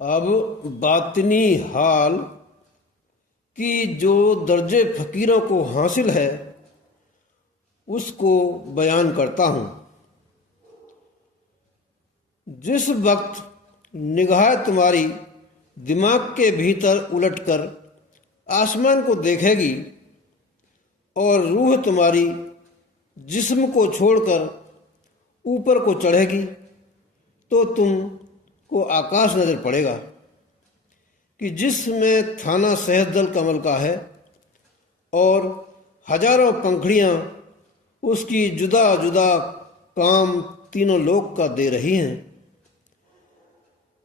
अब बातिनी हाल की जो दर्जे फकीरों को हासिल है उसको बयान करता हूँ। जिस वक्त निगाह तुम्हारी दिमाग के भीतर उलटकर आसमान को देखेगी और रूह तुम्हारी जिस्म को छोड़कर ऊपर को चढ़ेगी तो तुम को आकाश नजर पड़ेगा कि जिसमें थाना सहस्त्रदल कमल का है और हजारों पंखड़ियां उसकी जुदा जुदा काम तीनों लोक का दे रही हैं।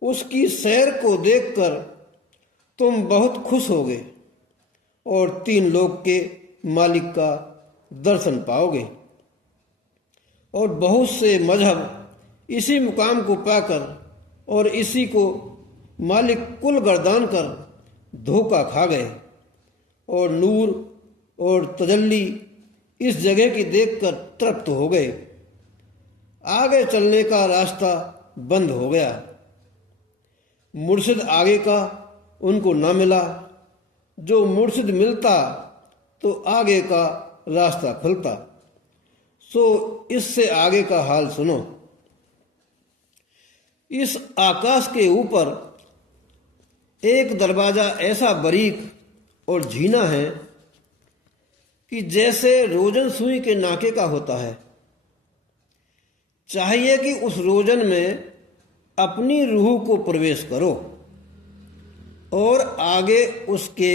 उसकी सैर को देखकर तुम बहुत खुश होगे और तीन लोक के मालिक का दर्शन पाओगे। और बहुत से मजहब इसी मुकाम को पाकर और इसी को मालिक कुल गर्दान कर धोखा खा गए और नूर और तजल्ली इस जगह की देखकर तृप्त हो गए। आगे चलने का रास्ता बंद हो गया। मुर्शिद आगे का उनको न मिला। जो मुर्शिद मिलता तो आगे का रास्ता खुलता। सो इससे आगे का हाल सुनो। इस आकाश के ऊपर एक दरवाजा ऐसा बारीक और झीना है कि जैसे रोजन सुई के नाके का होता है। चाहिए कि उस रोजन में अपनी रूह को प्रवेश करो और आगे उसके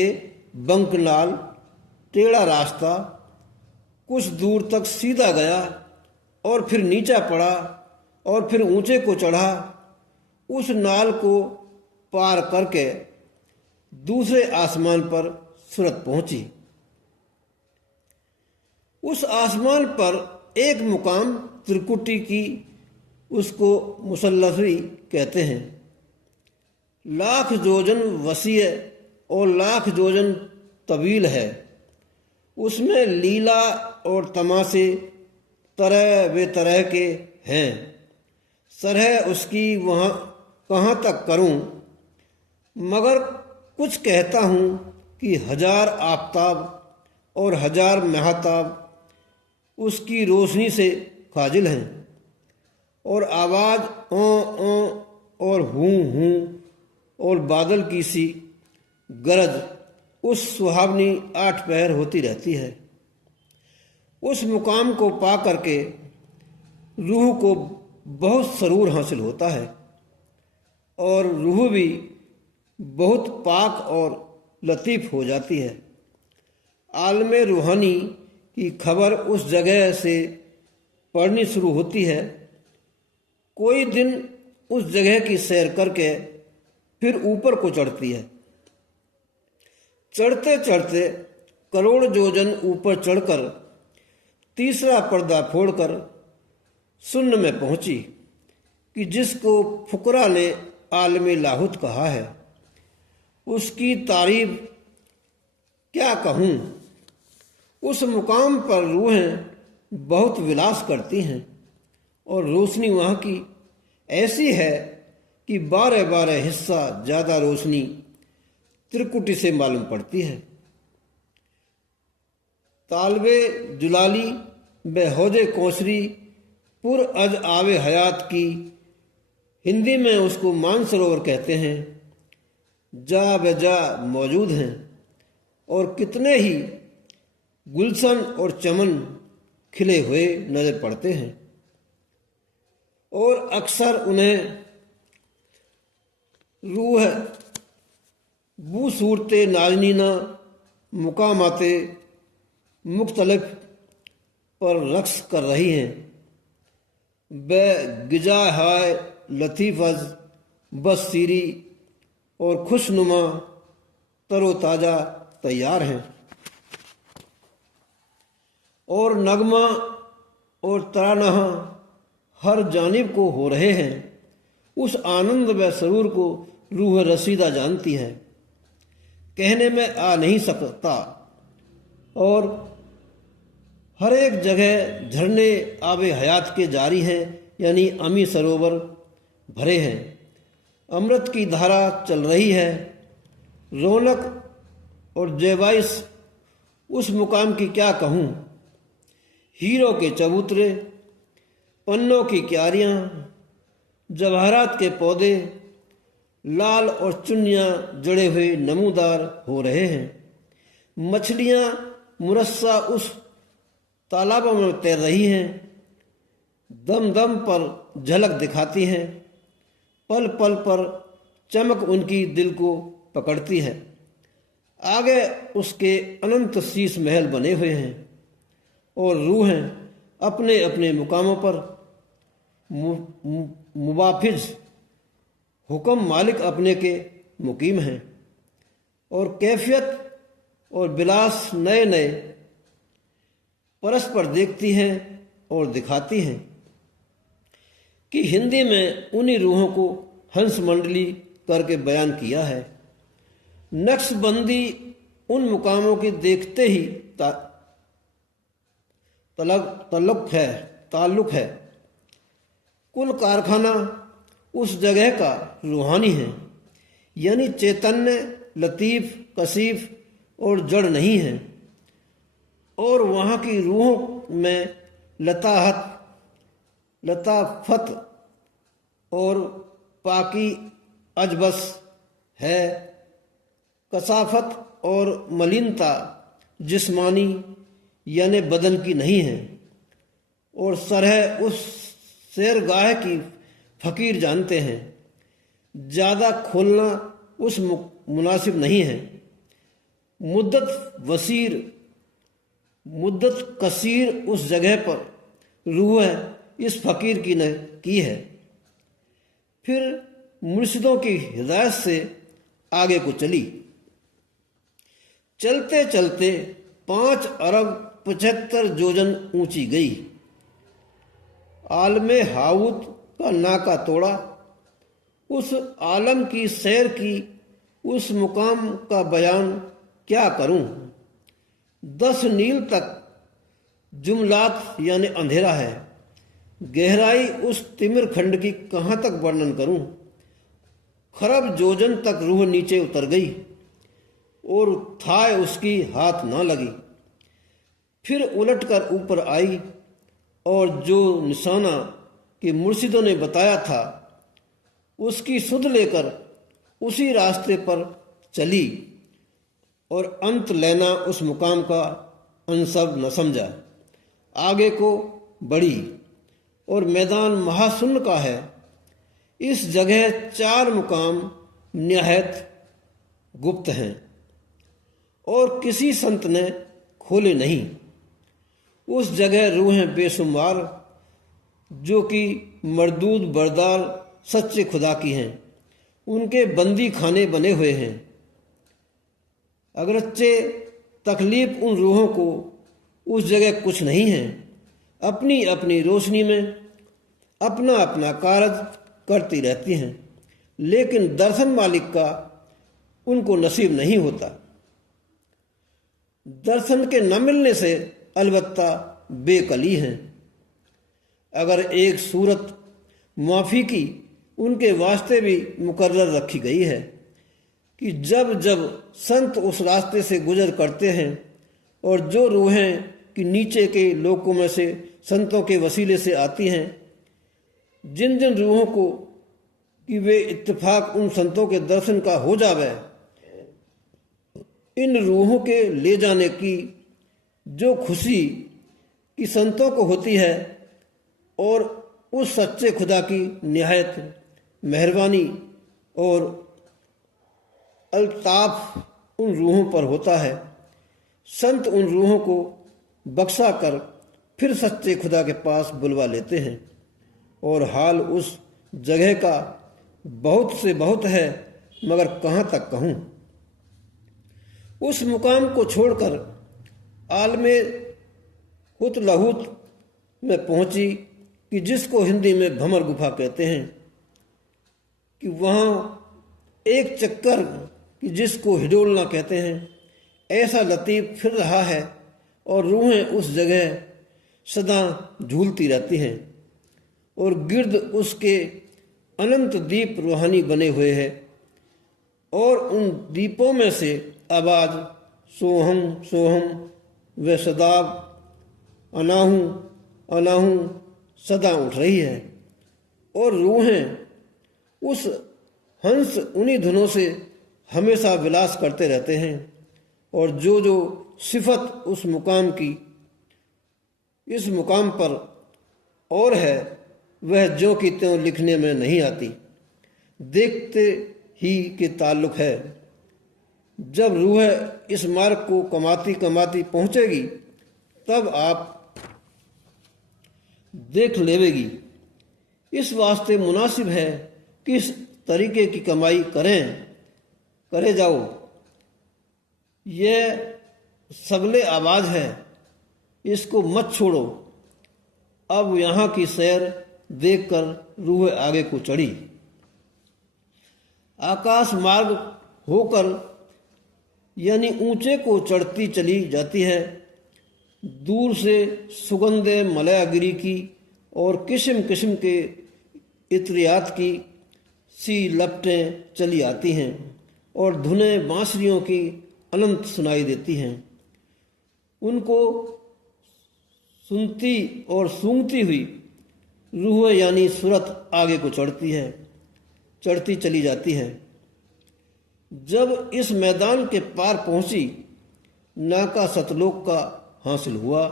बंकनाल टेढ़ा रास्ता कुछ दूर तक सीधा गया और फिर नीचा पड़ा और फिर ऊंचे को चढ़ा। उस नाल को पार करके दूसरे आसमान पर सूरत पहुंची। उस आसमान पर एक मुकाम त्रिकुटी की, उसको मुसल्लसी कहते हैं। लाख जोजन वसी और लाख जोजन तवील है। उसमें लीला और तमाशे तरह बेतरह के हैं। सरह उसकी वहाँ कहाँ तक करूं, मगर कुछ कहता हूँ कि हजार आफताब और हजार महताब उसकी रोशनी से फाजिल हैं और आवाज़ ओ और हूँ और बादल की सी गरज उस सुहावनी आठ पहर होती रहती है। उस मुकाम को पा करके रूह को बहुत सरूर हासिल होता है और रूह भी बहुत पाक और लतीफ़ हो जाती है। आलम रूहानी की खबर उस जगह से पढ़नी शुरू होती है। कोई दिन उस जगह की सैर करके फिर ऊपर को चढ़ती है। चढ़ते चढ़ते करोड़ जोजन ऊपर चढ़कर तीसरा पर्दा फोड़कर शून्य में पहुंची कि जिसको फुकरा ने आलमे लाहुत कहा है। उसकी तारीफ क्या कहूँ। उस मुकाम पर रूहें बहुत विलास करती हैं और रोशनी वहाँ की ऐसी है कि 12 हिस्सा ज़्यादा रोशनी त्रिकुटी से मालूम पड़ती है। तालबे जुलाली बेहौदे कौसरी पुर अज आवे हयात की, हिंदी में उसको मानसरोवर कहते हैं, जा बेजा मौजूद हैं और कितने ही गुलशन और चमन खिले हुए नजर पड़ते हैं और अक्सर उन्हें रूह बू सूरते नाजनीना मुकामाते मुख्तलिफ पर रक्स कर रही हैं। बे गिजा हाय लतीफ़ज बस सीरी और खुशनुमा तरोताज़ा तैयार हैं और नगमा और तरानह हर जानिब को हो रहे हैं। उस आनंद व सरूर को रूह रसीदा जानती है, कहने में आ नहीं सकता। और हर एक जगह झरने आबे हयात के जारी हैं, यानी अमी सरोवर भरे हैं अमृत की धारा चल रही है। रौनक और जयबाइश उस मुकाम की क्या कहूँ। हीरों के चबूतरे, पन्नों की क्यारियाँ, जवाहरात के पौधे लाल और चुन्नियाँ जड़े हुए नमूदार हो रहे हैं। मछलियाँ मुरस्सा उस तालाबों में तैर रही हैं, दम दम पर झलक दिखाती हैं, पल पल पर चमक उनकी दिल को पकड़ती है। आगे उसके अनंत शीश महल बने हुए हैं और रूहें अपने अपने मुकामों पर मुवाफिज हुक्म मालिक अपने के मुकीम हैं और कैफियत और विलास नए नए परस्पर देखती हैं और दिखाती हैं कि हिंदी में उन्हीं रूहों को हंस मंडली करके बयान किया है। नक्शबंदी उन मुकामों के देखते ही ताल्लुक है। कुल कारखाना उस जगह का रूहानी है, यानी चैतन्य लतीफ़ कशीफ और जड़ नहीं है। और वहाँ की रूहों में लताफत और पाकी अजबस है। कसाफत और मलिनता जिस्मानी यानी बदन की नहीं है और सरह उस सैरगाह की फ़कीर जानते हैं। ज़्यादा खोलना उस मुनासिब नहीं है। मुद्दत कसीर उस जगह पर रूह है इस फ़कीर की ने की है। फिर मुर्शिदों की हिदायत से आगे को चली। चलते चलते 5 अरब 75 जोजन ऊंची गई। आलमे हाउत का नाका तोड़ा। उस आलम की सैर की, उस मुकाम का बयान क्या करूं। 10 मील तक जुमलात यानी अंधेरा है। गहराई उस तिमिर खंड की कहाँ तक वर्णन करूं। खरब जोजन तक रूह नीचे उतर गई और थाय उसकी हाथ ना लगी। फिर उलटकर ऊपर आई और जो निशाना कि मुर्शिदों ने बताया था उसकी सुध लेकर उसी रास्ते पर चली और अंत लेना उस मुकाम का अनसब न समझा। आगे को बढ़ी और मैदान महाशून्य का है। इस जगह 4 मुकाम निहायत गुप्त हैं और किसी संत ने खोले नहीं। उस जगह रूहें बेशुमार जो कि मरदूद बरदार सच्चे खुदा की हैं, उनके बंदी खाने बने हुए हैं। अगरचे तकलीफ उन रूहों को उस जगह कुछ नहीं है। अपनी अपनी रोशनी में अपना अपना कार्य करती रहती हैं, लेकिन दर्शन मालिक का उनको नसीब नहीं होता। दर्शन के न मिलने से अलबत्ता बेकली हैं। अगर एक सूरत माफ़ी की उनके वास्ते भी मुकर्रर रखी गई है कि जब जब संत उस रास्ते से गुजर करते हैं और जो रूहें कि नीचे के लोकों में से संतों के वसीले से आती हैं, जिन जिन रूहों को कि वे इत्तेफाक उन संतों के दर्शन का हो जावे, इन रूहों के ले जाने की जो खुशी कि संतों को होती है और उस सच्चे खुदा की निहायत मेहरबानी और अल्ताफ उन रूहों पर होता है। संत उन रूहों को बख्शा कर फिर सच्चे खुदा के पास बुलवा लेते हैं और हाल उस जगह का बहुत से बहुत है, मगर कहाँ तक कहूँ। उस मुकाम को छोड़कर आलमे हुत लहुत में पहुँची कि जिसको हिंदी में भंवर गुफा कहते हैं, कि वहाँ एक चक्कर कि जिसको हिडोलना कहते हैं, ऐसा लतीफ़ फिर रहा है और रूहें उस जगह सदा झूलती रहती हैं और गिर्द उसके अनंत दीप रूहानी बने हुए हैं और उन दीपों में से आवाज सोहम सोहम व सदाब अनाहू अनाहू सदा उठ रही है और रूहें उस हंस उन्हीं धुनों से हमेशा विलास करते रहते हैं और जो जो सिफत उस मुकाम की इस मुकाम पर और है वह जो कि त्यों लिखने में नहीं आती, देखते ही के ताल्लुक है। जब रूह इस मार्ग को कमाती कमाती पहुंचेगी तब आप देख लेवेगी। इस वास्ते मुनासिब है कि इस तरीके की कमाई करे जाओ। यह सबले आवाज है, इसको मत छोड़ो। अब यहाँ की सैर देखकर रूह आगे को चढ़ी। आकाश मार्ग होकर यानी ऊंचे को चढ़ती चली जाती है। दूर से सुगंधे मलयागिरी की और किस्म किस्म के इत्रियात की सी लपटें चली आती हैं और धुनें बांसुरियों की अनंत सुनाई देती हैं। उनको सुनती और सूंघती हुई रूह यानी सूरत आगे को चढ़ती चली जाती है। जब इस मैदान के पार पहुंची, नाका सतलोक का हासिल हुआ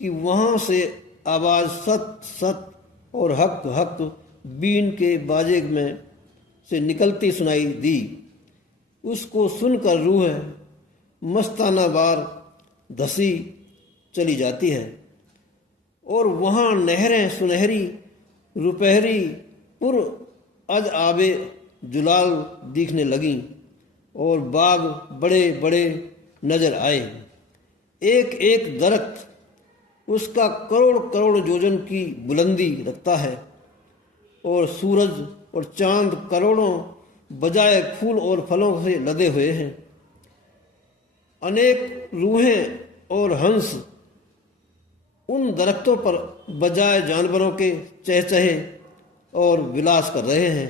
कि वहां से आवाज सत सत और हक हक बीन के बाजे में से निकलती सुनाई दी। उसको सुनकर रूह मस्ताना बार धसी चली जाती है और वहाँ नहरें सुनहरी रुपहरी पुर अज आबे जुलाल दिखने लगीं और बाग बड़े बड़े नजर आए। एक एक दरख्त उसका करोड़ करोड़ योजन की बुलंदी रखता है और सूरज और चांद करोड़ों बजाय फूल और फलों से लदे हुए हैं। अनेक रूहें और हंस उन दरख्तों पर बजाय जानवरों के चहचहे और विलास कर रहे हैं।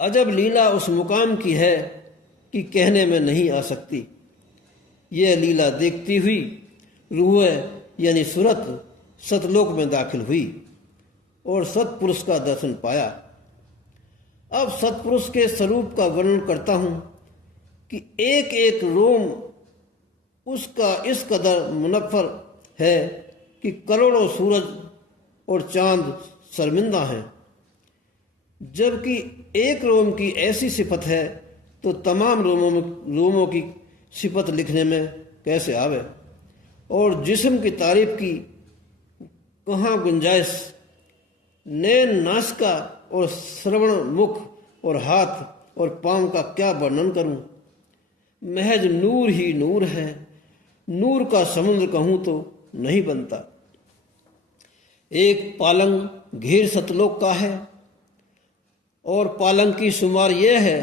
अजब लीला उस मुकाम की है कि कहने में नहीं आ सकती। यह लीला देखती हुई रूह यानी सूरत सतलोक में दाखिल हुई और सतपुरुष का दर्शन पाया। अब सतपुरुष के स्वरूप का वर्णन करता हूं कि एक एक रोम उसका इस कदर मुनफ्फर है कि करोड़ों सूरज और चांद शर्मिंदा हैं। जबकि एक रोम की ऐसी सिफत है तो तमाम रोमों की सिफत लिखने में कैसे आवे। और जिस्म की तारीफ की कहाँ गुंजाइश। नैन नासिका और श्रवण मुख और हाथ और पांव का क्या वर्णन करूं। महज नूर ही नूर है। नूर का समुद्र कहूं तो नहीं बनता। एक पालंग घेर सतलोक का है और पालंग की शुमार यह है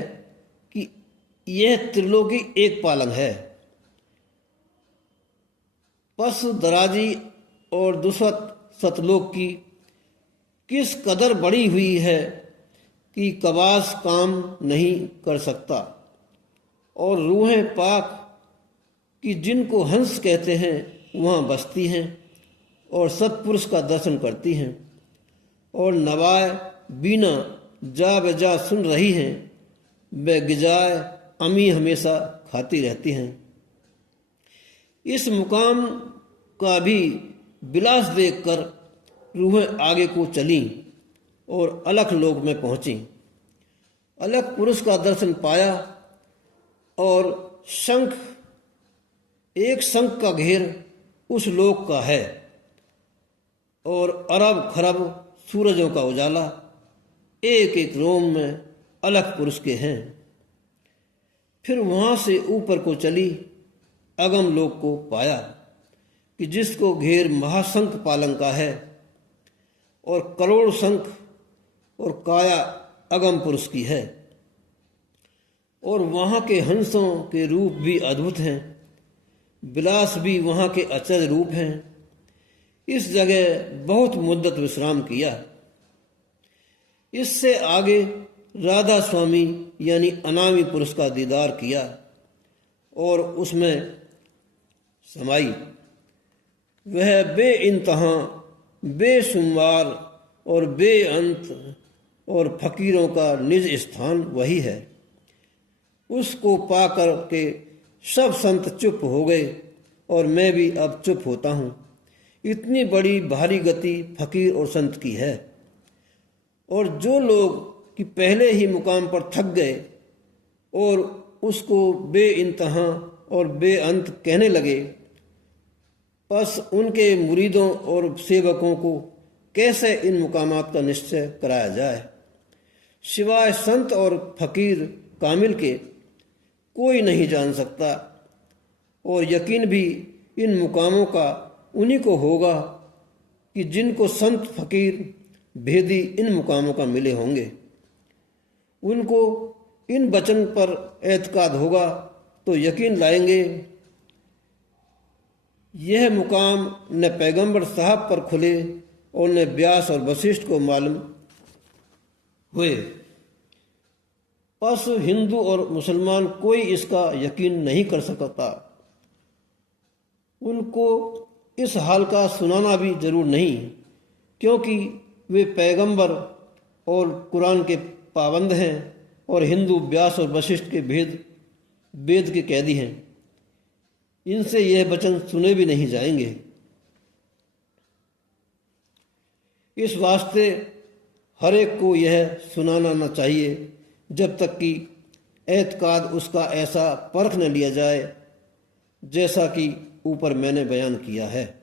कि यह त्रिलोकी एक पालंग है। पस दराजी और दुसत सतलोक की किस कदर बड़ी हुई है कि कबास काम नहीं कर सकता। और रूहें पाक कि जिनको हंस कहते हैं वहाँ बसती हैं और सतपुरुष का दर्शन करती हैं और नवाए बीना जा बजा सुन रही हैं। बेगिजाए अमी हमेशा खाती रहती हैं। इस मुकाम का भी विलास देखकर रूहें आगे को चलीं और अलख लोक में पहुंची। अलख पुरुष का दर्शन पाया और एक शंख का घेर उस लोक का है और अरब खरब सूरजों का उजाला एक एक रोम में अलख पुरुष के हैं। फिर वहां से ऊपर को चली अगम लोक को पाया कि जिसको घेर महाशंख पालंग का है और करोड़ शंख और काया अगम पुरुष की है। और वहाँ के हंसों के रूप भी अद्भुत हैं। विलास भी वहाँ के अचरज रूप हैं। इस जगह बहुत मुद्दत विश्राम किया। इससे आगे राधा स्वामी यानी अनामी पुरुष का दीदार किया और उसमें समाई। वह बेइंतहा, बेशुमार और बेअंत और फकीरों का निज स्थान वही है। उसको पाकर के सब संत चुप हो गए और मैं भी अब चुप होता हूँ। इतनी बड़ी भारी गति फकीर और संत की है। और जो लोग कि पहले ही मुकाम पर थक गए और उसको बेइंतहा और बेअंत कहने लगे, बस उनके मुरीदों और सेवकों को कैसे इन मुकामात का निश्चय कराया जाए। सिवाय संत और फकीर कामिल के कोई नहीं जान सकता और यकीन भी इन मुकामों का उन्हीं को होगा कि जिनको संत फकीर भेदी इन मुकामों का मिले होंगे। उनको इन वचन पर एतकाद होगा तो यकीन लाएंगे। यह मुकाम न पैगंबर साहब पर खुले और न व्यास और वशिष्ठ को मालूम हुए। बस हिंदू और मुसलमान कोई इसका यकीन नहीं कर सकता। उनको इस हाल का सुनाना भी जरूर नहीं, क्योंकि वे पैगंबर और कुरान के पाबंद हैं और हिंदू व्यास और वशिष्ठ के वेद के कैदी हैं। इनसे यह वचन सुने भी नहीं जाएंगे। इस वास्ते हर एक को यह सुनाना न चाहिए जब तक कि एतकाद उसका ऐसा परख न लिया जाए जैसा कि ऊपर मैंने बयान किया है।